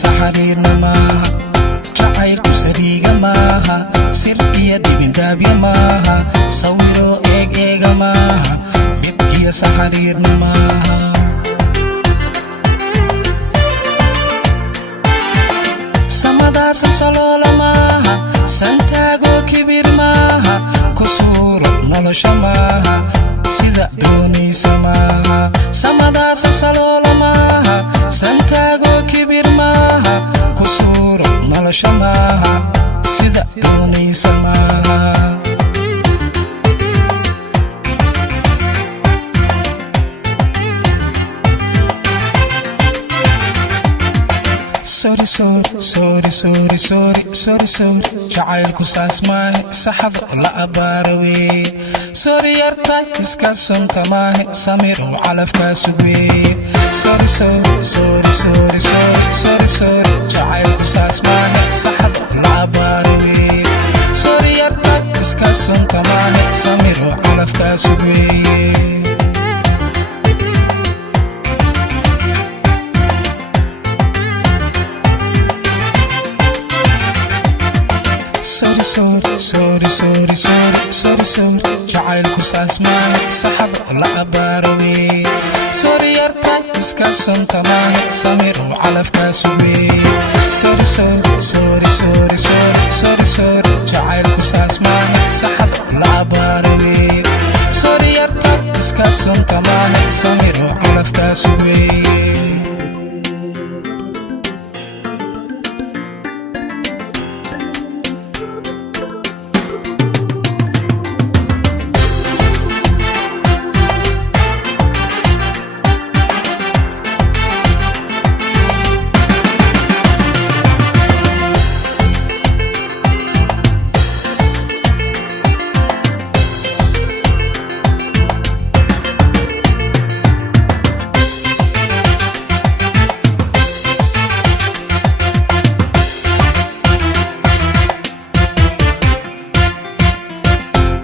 saxariirna maaha jacaylku sariiga maaha sir iyo dhibindaabya maaha sawiro eega maaha dhib iyo saxariirna maaha samadaasa saloola maaha santaago kibir maaha ku suuro nolosha maaha sida doonaysa maaha samadaasa saloola maaha santaago kibir maaha ku suuro nolosha maaha sida doonaysa maaha sorry jacaylku saas maahe saxab la abaarawe sorry yartay iska sunta maahe samir oo calafkaa sugwe sorry jacaylku saas maahe saxab la abaarawe sorry yartay iska sunta maahe samir oo calafkaa sugwe sorry jacaylku saas maahe saxab la abaarawe sorry yartay iska sunta maahe samir oo calafkaa sugwe sorry jacaylku saas maahe saxab la abaarawe sorry yartay iska sunta maahe samir oo calafkaa sugwe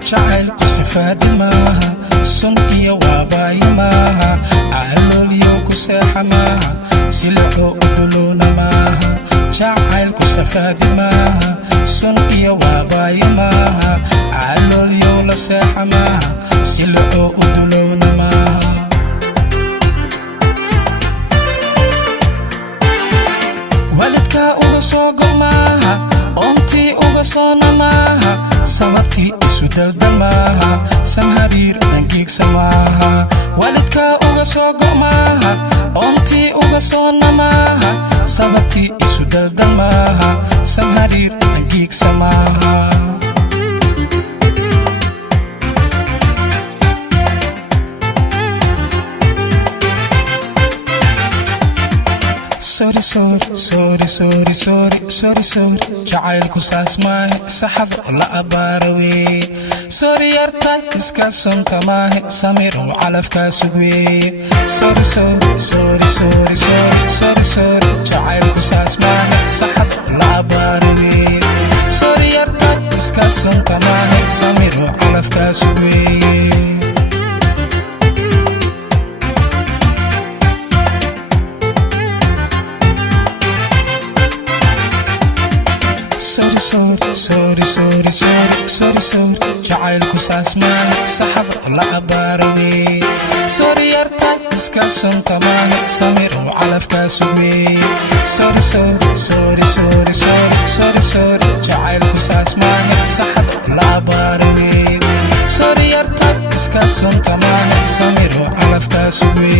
jacaylku safaadi maaha sun iyo waabaayi maaha calooliyo ku seexa maaha silicoo udulowna maaha jacaylku safaadi maaha sun iyo waabaayi maaha calooliyo la seexa maaha silicoo udulowna maaha walidkaa uga soo go maaha oontii uga soona maaha sababtii isu dalda maaha sanhariir dangiigsa maaha walidkaa uga soo go maaha oontii uga soona maaha sababtii isu dalda maaha sanhariir dangiigsa maaha sorry jacaylku saas maahe saxab la abaarawe sorry yartay iska sunta maahe samir oo calafkaa sugwe sorry jacaylku saas maahe saxab la abaarawe sorry yartay iska sunta maahe samir oo calafkaa sugwe sorry jacaylku saas maahe saxab la abaarawe sorry yartay iska sunta maahe samir oo calafkaa sugwe sorry jacaylku saas maahe saxab la abaarawe sorry yartay iska sunta maahe samir oo calafkaa sugwe